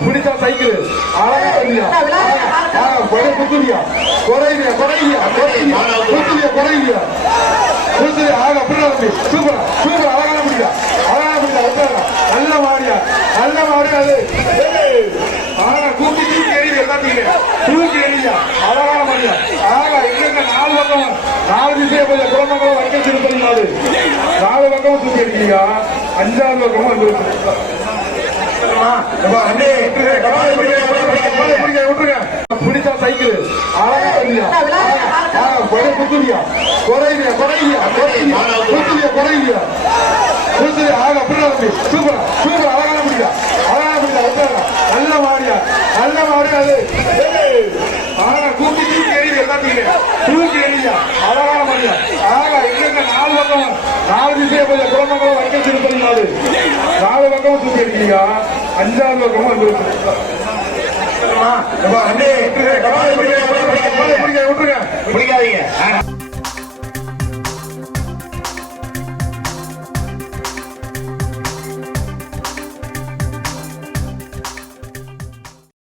பிடிச்சா சைக்கிள் அழகா இல்லையா குத்துலியா குறையிலையா குறையிலையா குத்துலியா குறையிலையா குத்துலியா ஆக அப்படி சூப்பரா சூப்பர் அழகான முடியா அழகான முடியா நல்ல மாடியா நல்ல மாடியா அது ஆனா தூக்கி தூக்கி எறிவு எல்லாத்தையும் தூக்கி எறியா அழகான மாடியா ஆகா எங்க நாலு பக்கம் நாலு விஷயம் கொஞ்சம் குழந்தைங்களும் வைக்க திருப்பதி நாலு பக்கமும் தூக்கி எறியா அஞ்சாவது பக்கமும் வந்து பிடிச்சா சைக்கிள் அழகா இல்லையா குத்துலியா குறையிலையா குறையிலையா குத்துலியா குறையிலையா குத்துலியா ஆக அப்படி சூப்பரா சூப்பர் அழகான முடியா நல்ல மாடியா நல்ல மாடியா அது ஆனா தூக்கி தூக்கி எறிவு எல்லாத்தையும் தூக்கி எறியா அழகான மாடியா ஆகா எங்க நாலு பக்கம் நாலு விஷயம் கொஞ்சம் குழந்தைங்களும் வைக்க திருப்பதி நாலு பக்கமும் தூக்கி எறியா அஞ்சாவது பக்கமும் வந்து